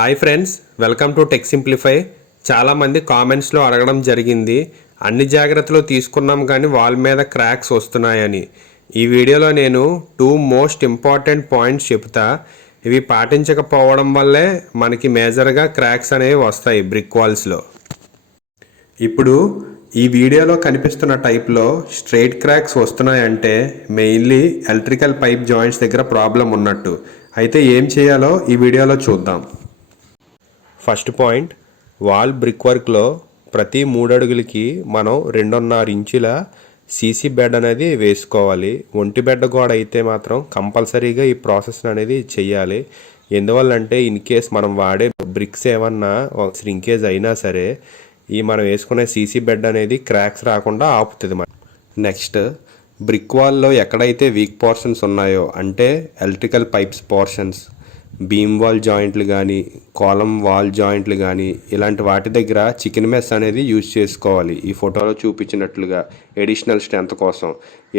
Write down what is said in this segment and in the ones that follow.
Hi friends, welcome to tech simplify. చాలామంది కామెంట్స్లో అడగడం జరిగింది, అన్ని జాగ్రత్తలు తీసుకున్నాం కానీ వాల్ మీద క్రాక్స్ వస్తున్నాయని. ఈ వీడియోలో నేను 2 మోస్ట్ ఇంపార్టెంట్ పాయింట్స్ చెప్తా. ఇవి పాటించకపోవడం వల్లే మనకి మేజర్గా క్రాక్స్ అనేవి వస్తాయి బ్రిక్ వాల్స్లో. ఇప్పుడు ఈ వీడియోలో కనిపిస్తున్న టైప్లో స్ట్రెయిట్ క్రాక్స్ వస్తున్నాయంటే మెయిన్లీ ఎలక్ట్రికల్ పైప్ జాయింట్స్ దగ్గర ప్రాబ్లం ఉన్నట్టు. అయితే ఏం చేయాలో ఈ వీడియోలో చూద్దాం. ఫస్ట్ పాయింట్, వాల్ బ్రిక్ వర్క్లో ప్రతి 3 అడుగులకి మనం 2.5 ఇంచుల సీసీ బెడ్ అనేది వేసుకోవాలి. ఒంటి బెడ్ గోడ అయితే మాత్రం కంపల్సరీగా ఈ ప్రాసెస్ అనేది చెయ్యాలి. ఎందువల్లంటే ఇన్ కేస్ మనం వాడే బ్రిక్స్ ఏమన్నా శ్రింకేజ్ అయినా సరే ఈ మనం వేసుకునే సీసీ బెడ్ అనేది క్రాక్స్ రాకుండా ఆపుతుంది. నెక్స్ట్, బ్రిక్ వాల్లో ఎక్కడైతే వీక్ పోర్షన్స్ ఉన్నాయో అంటే electrical pipes portions, beam wall జాయింట్లు కానీ కాలమ్ వాల్ జాయింట్లు కానీ ఇలాంటి వాటి దగ్గర చికెన్ మెస్ అనేది యూజ్ చేసుకోవాలి. ఈ ఫోటోలో చూపించినట్లుగా ఎడిషనల్ స్ట్రెంత్ కోసం.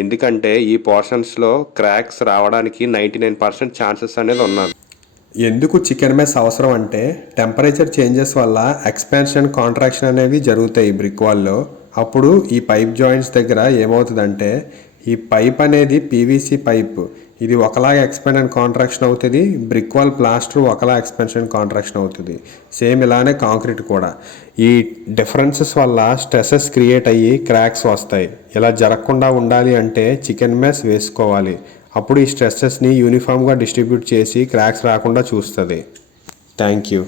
ఎందుకంటే ఈ పోర్షన్స్లో క్రాక్స్ రావడానికి 99% ఛాన్సెస్ అనేది ఉన్నది. ఎందుకు చికెన్ మెస్ అవసరం అంటే టెంపరేచర్ చేంజెస్ వల్ల ఎక్స్పాన్షన్ కాంట్రాక్షన్ అనేవి జరుగుతాయి బ్రిక్ వాల్లో. అప్పుడు ఈ పైప్ జాయింట్స్ దగ్గర ఏమవుతుందంటే ఈ పైప్ అనేది పీవీసీ పైప్, ఇది ఒకలాగా ఎక్స్పాండ్ అండ్ కాంట్రాక్షన్ అవుతుంది. బ్రిక్ వాల్ ప్లాస్టర్ ఒకలా ఎక్స్పాన్షన్ కాంట్రాక్షన్ అవుతుంది. సేమ్ ఇలానే కాంక్రీట్ కూడా. ఈ డిఫరెన్సెస్ వల్ల స్ట్రెసెస్ క్రియేట్ అయ్యి క్రాక్స్ వస్తాయి. ఇలా జరగకుండా ఉండాలి అంటే చికెన్ మెస్ వేసుకోవాలి. అప్పుడు ఈ స్ట్రెసెస్ని యూనిఫామ్గా డిస్ట్రిబ్యూట్ చేసి క్రాక్స్ రాకుండా చూస్తుంది. Thank you.